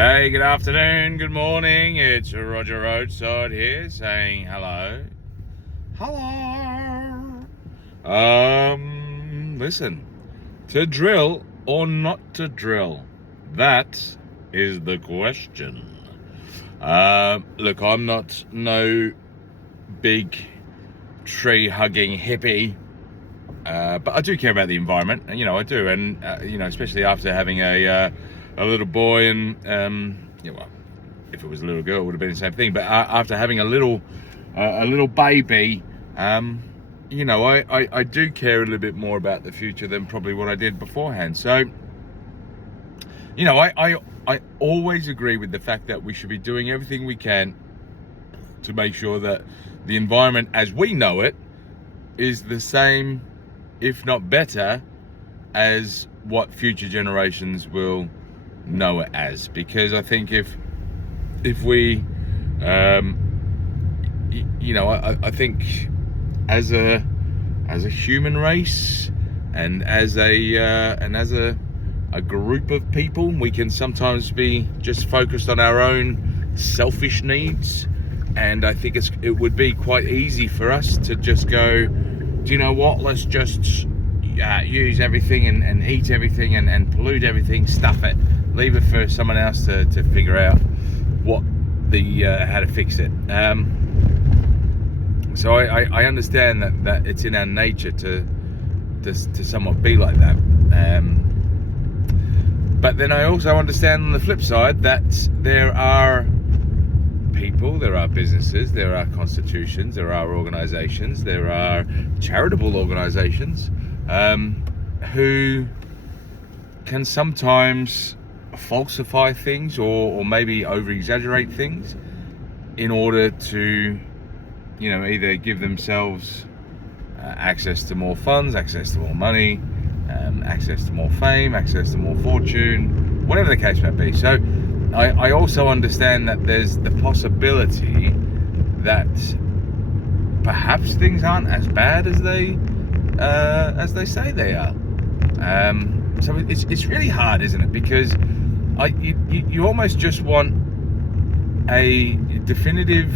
G'day, good afternoon, good morning. It's Roger Roadside here saying hello. Hello. Listen, to drill or not to drill? That is the question. Look, I'm not no big tree-hugging hippie, but I do care about the environment, and I do, and especially after having a little boy, and well, if it was a little girl, it would have been the same thing. But after having a little baby, I do care a little bit more about the future than probably what I did beforehand. So, I always agree with the fact that we should be doing everything we can to make sure that the environment as we know it is the same, if not better, as what future generations will know it as. Because I think if we I think as a human race and as a group of people, we can sometimes be just focused on our own selfish needs, and I think it would be quite easy for us to just go, do you know what, let's just use everything and eat everything and pollute everything, stuff it, leave it for someone else to figure out what how to fix it. So I understand that it's in our nature to somewhat be like that, but then I also understand on the flip side that there are people, there are businesses, there are constitutions, there are organizations, there are charitable organizations who can sometimes falsify things or maybe over-exaggerate things in order to either give themselves access to more funds, access to more money, access to more fame, access to more fortune, whatever the case may be. So I also understand that there's the possibility that perhaps things aren't as bad as they say they are. So it's really hard, isn't it? Because you almost just want a definitive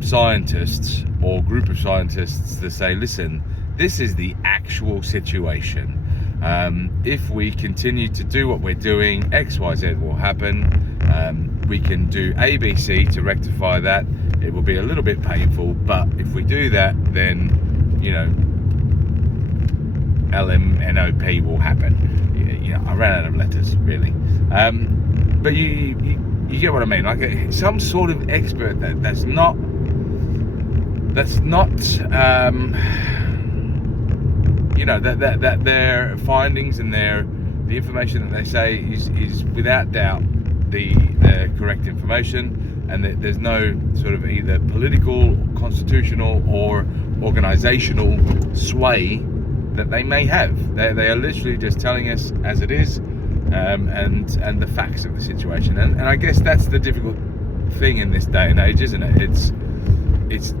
scientist or group of scientists to say, listen, this is the actual situation. If we continue to do what we're doing, X, Y, Z will happen. We can do A, B, C to rectify that. It will be a little bit painful, but if we do that, then LMNOP will happen. I ran out of letters, really. But you get what I mean. Like some sort of expert that's not that their findings and the information that they say is without doubt the correct information, and that there's no sort of either political, constitutional, or organizational sway that they may have. They are literally just telling us as it is, and the facts of the situation. And I guess that's the difficult thing in this day and age, isn't it? It's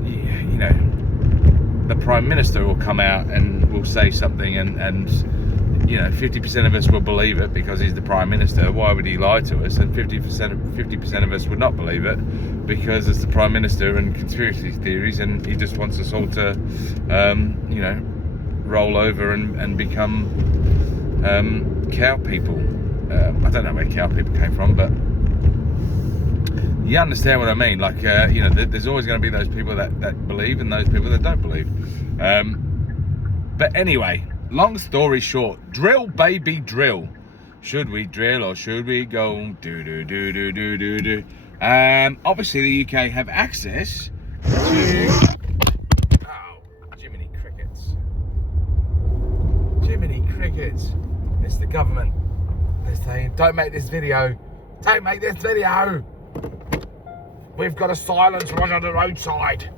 the Prime Minister will come out and will say something, and 50% of us will believe it because he's the Prime Minister. Why would he lie to us? And 50% of us would not believe it because it's the Prime Minister and conspiracy theories, and he just wants us all to roll over and become cow people. I don't know where cow people came from, but you understand what I mean. Like, there's always going to be those people that believe and those people that don't believe. But anyway, long story short, drill, baby, drill. Should we drill or should we go do? Obviously, the UK have access to... Oh, Jiminy Crickets. Jiminy Crickets. It's the government. They're saying, don't make this video. Don't make this video. We've got to silence right on the roadside.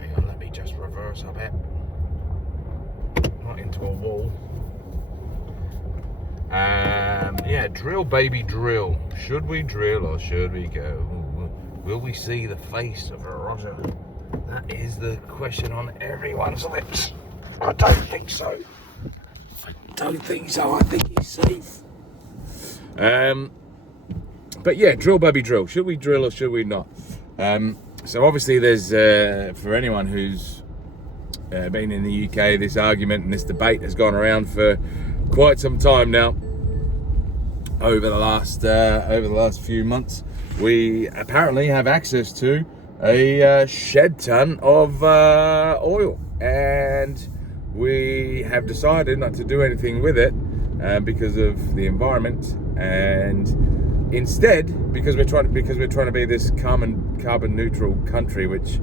Hang on, let me just reverse a bit. Not into a wall. Yeah, drill, baby, drill. Should we drill or should we go? Will we see the face of Roger? That is the question on everyone's lips. I don't think so. I think he's safe. But yeah, drill, baby, drill. Should we drill or should we not? So obviously there's, for anyone who's been in the UK, this argument and this debate has gone around for quite some time now. Over the last few months, we apparently have access to a shed ton of oil, and we have decided not to do anything with it because of the environment, and instead because we're trying to be this carbon neutral country, which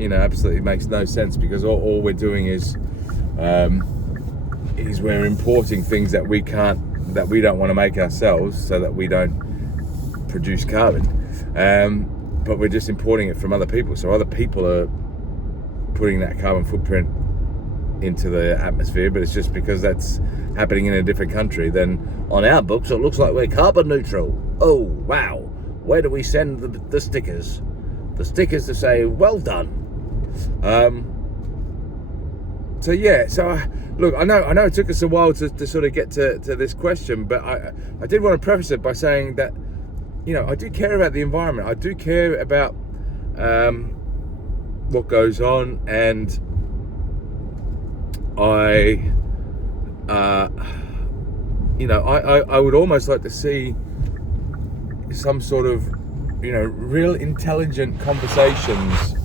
absolutely makes no sense, because all we're doing is we're importing things that we don't want to make ourselves, so that we don't produce carbon, but we're just importing it from other people. So other people are putting that carbon footprint into the atmosphere, but it's just because that's happening in a different country. Then on our books it looks like we're carbon neutral. Oh wow, where do we send the stickers? The stickers to say well done. Look, I know it took us a while to sort of get to this question, but I did want to preface it by saying that I do care about the environment. I do care about what goes on, and I would almost like to see some sort of real intelligent conversations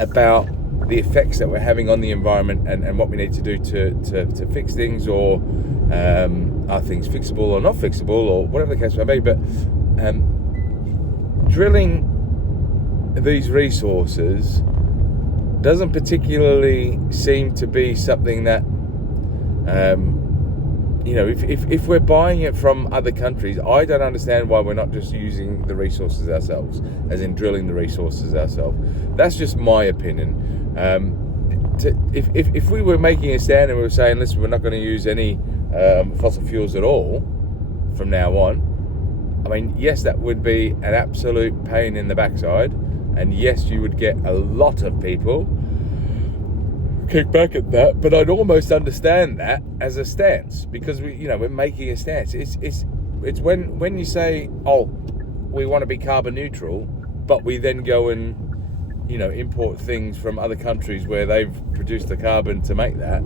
about the effects that we're having on the environment, and what we need to do to fix things, or are things fixable or not fixable, or whatever the case may be. But drilling these resources doesn't particularly seem to be something that if we're buying it from other countries, I don't understand why we're not just using the resources ourselves, as in drilling the resources ourselves. That's just my opinion. If we were making a stand and we were saying, listen, we're not going to use any fossil fuels at all from now on, I mean, yes, that would be an absolute pain in the backside, and yes, you would get a lot of people kick back at that, but I'd almost understand that as a stance, because we're making a stance. It's when you say, oh, we want to be carbon neutral, but we then go and import things from other countries where they've produced the carbon to make that,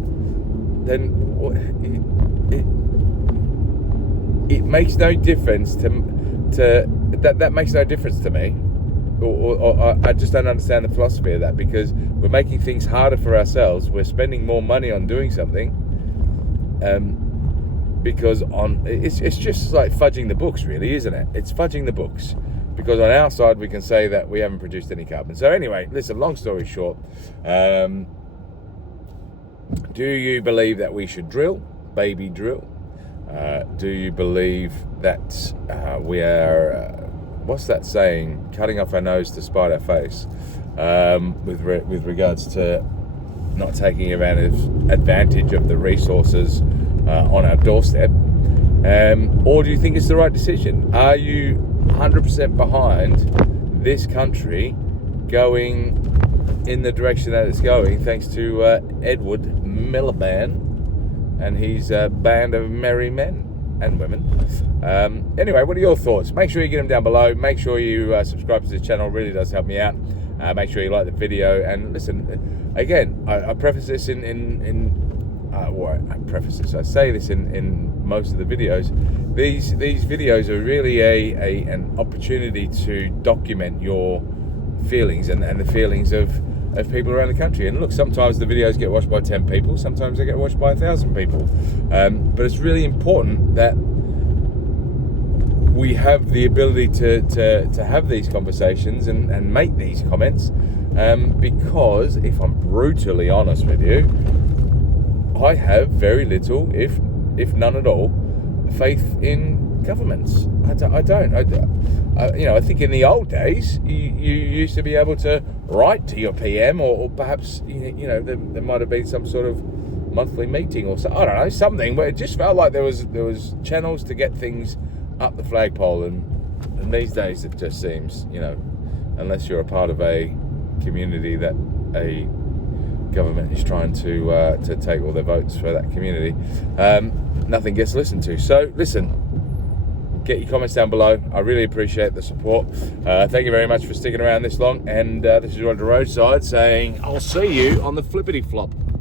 then it makes no difference to that makes no difference to me, or I just don't understand the philosophy of that, because we're making things harder for ourselves. We're spending more money on doing something, because it's just like fudging the books, really, isn't it? It's fudging the books. Because on our side, we can say that we haven't produced any carbon. So anyway, listen, long story short, do you believe that we should drill, baby drill? Do you believe that we are, what's that saying, cutting off our nose to spite our face, with regards to not taking advantage of the resources on our doorstep? Or do you think it's the right decision? Are you 100% behind this country going in the direction that it's going, thanks to Edward Miliband and his band of merry men and women? Anyway, what are your thoughts? Make sure you get them down below. Make sure you subscribe to the channel. It really does help me out. Make sure you like the video, and listen, again, I preface this I say this in most of the videos. These videos are really an opportunity to document your feelings and the feelings of people around the country. And look, sometimes the videos get watched by 10 people, sometimes they get watched by 1,000 people. But it's really important that we have the ability to have these conversations and make these comments, because if I'm brutally honest with you, I have very little, if none at all, faith in governments. I don't. I think in the old days you used to be able to write to your PM, or perhaps there might have been some sort of monthly meeting or so, I don't know, something where it just felt like there was channels to get things up the flagpole, and these days it just seems, unless you're a part of a community that a government is trying to take all their votes for that community, nothing gets listened to. So listen, Get your comments down below. I really appreciate the support. Thank you very much for sticking around this long. And this is Roger Roadside saying, I'll see you on the flippity flop.